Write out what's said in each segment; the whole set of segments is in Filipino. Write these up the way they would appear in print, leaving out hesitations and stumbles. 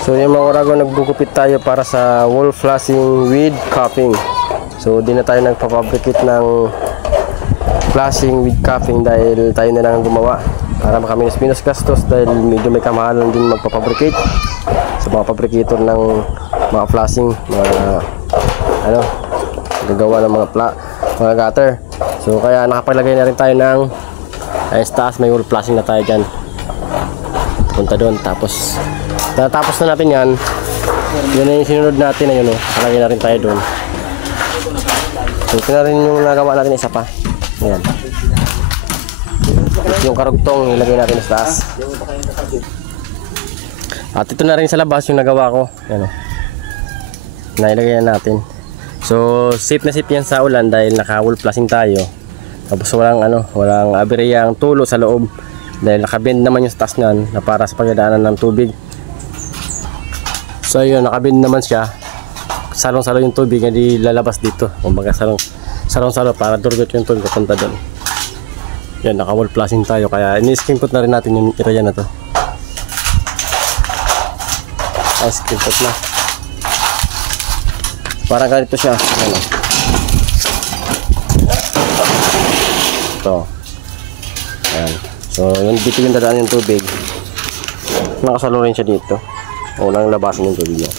So yung mga orago, naggugupit tayo para sa wall flashing with cuffing. So di na tayo nagpapabricate ng flashing with cuffing dahil tayo na lang gumawa para makaminos-minos gastos dahil medyo may kamahalan din magpapabricate sa mga fabricator ng mga flashing, mga gagawa ng mga gutter. So kaya nakapaglagay na rin tayo ng taas, may wall flashing na tayo dyan. Punta doon, tapos natapos na natin yan. Yan na yung sinunod natin na yun, kalagay na rin tayo doon. So ito na rin yung nagawa natin, isa pa. Ayan, yung karugtong ilagay natin sa taas. At ito na rin sa labas yung nagawa ko. Ayan, nailagay na natin. So safe na safe yan sa ulan dahil naka wall flashing tayo. Tapos walang aberya ang tulo sa loob dahil nakabend naman yung taas nyan na para sa pagdadaanan ng tubig. So yun, nakabend naman siya. Salong-salo yung tubig, hindi lalabas dito. Kumbaga salong-salo para durgot yung tubig papunta doon. Yan, naka wall flashing tayo kaya ini-screen put na rin natin yung area na to. Ay, screen put na. Parang ganito siya. Ito. Ayan. So, dito yung dadaan yung tubig. Nakasalo rin siya dito. Walang labasan yung tubig niya.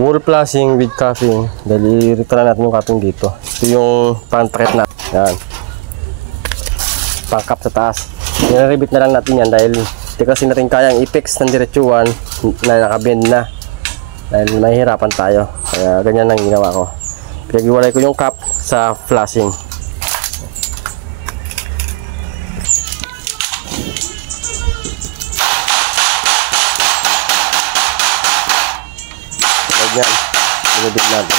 Wall flashing with cuffing. Dahil i-retry natin yung cuffing dito. Ito yung pang-tret na. Yan. Pang-cap sa taas. Nire-rebit na lang natin yan dahil di kasi natin kayang i-fix ng diretsuan na nakabend na. Dahil mahihirapan tayo. Kaya ganyan lang ginawa ko. Pinag-iwalay ko yung cap sa flashing. Yan, binibig natin.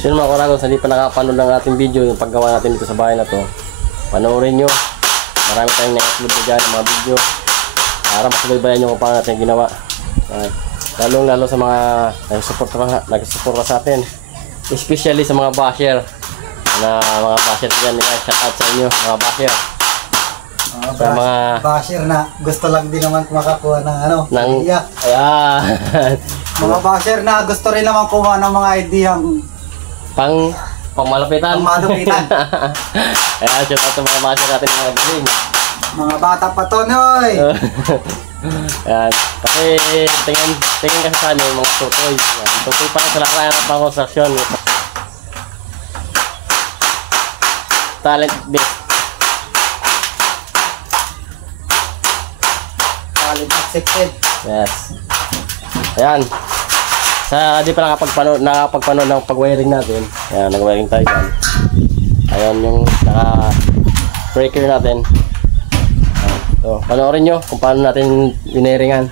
So yun mga korago, sa di pa nakapanood ng ating video yung paggawa natin dito sa bahay na to, panoorin nyo. Marami tayong na-upload na dyan mga video para masubaybayan nyo kung paano natin ginawa. Lalo sa mga nagsuporta sa atin, especially sa mga basher dyan. Shout out sa inyo mga basher, mga basher na gusto lang din naman makakuha ng idea. Ayan. Mga basher na gusto rin naman kuha ng mga idea pangmalupitan. Ayan, shout out sa mga basher natin, mga galing, mga bata pa to, noy. Yan. Kasi tingin kasi sa amin mga tutoy. Tutoy pa sa larangan ng pang-construction. Talent based. Talent accepted. Yes. Ayan. Sa di pa nakapagpanood ng pag-wiring natin. Ayan, nag-wiring tayo dyan. Ayan yung naka-breaker natin. So, panoorin nyo kung paano natin winiringan.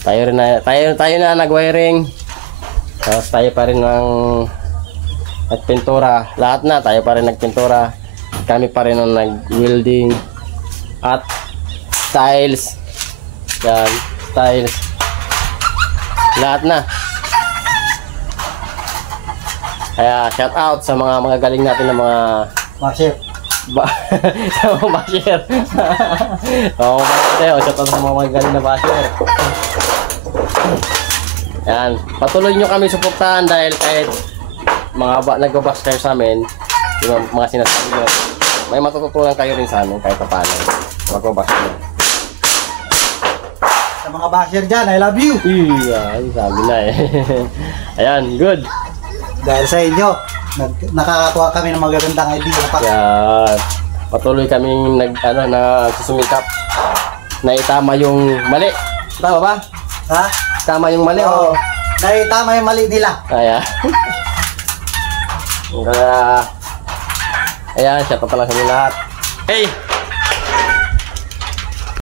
Tayo na nag-wiring. Tapos tayo pa rin nagpintura. Lahat na tayo pa rin nagpintura. Kami pa rin ang nag-welding at tiles. Yan, tiles. Lahat na. Kaya shout out sa mga galing natin na mga basher. Sa mga basher. Shout out sa mga galing na basher. Yan, patuloy nyo kami suportahan dahil kahit nagbabash kayo sa amin, yung mga sinasabi nyo, may matututunan kayo rin sa amin kahit paano magbabash nyo. Sa mga basher dyan, I love you. Iya, sabi na eh. Ayan, good. Dahil sa inyo, nakakakuha kami ng magagandang idea. Yan, patuloy kaming nagsusumikap na itama yung mali. Tama ba? Ha? Tama yung mali. Oo. Tama yung mali nila. Ayan. Kaya, ayan, shout out lang sa inyo lahat. Hey!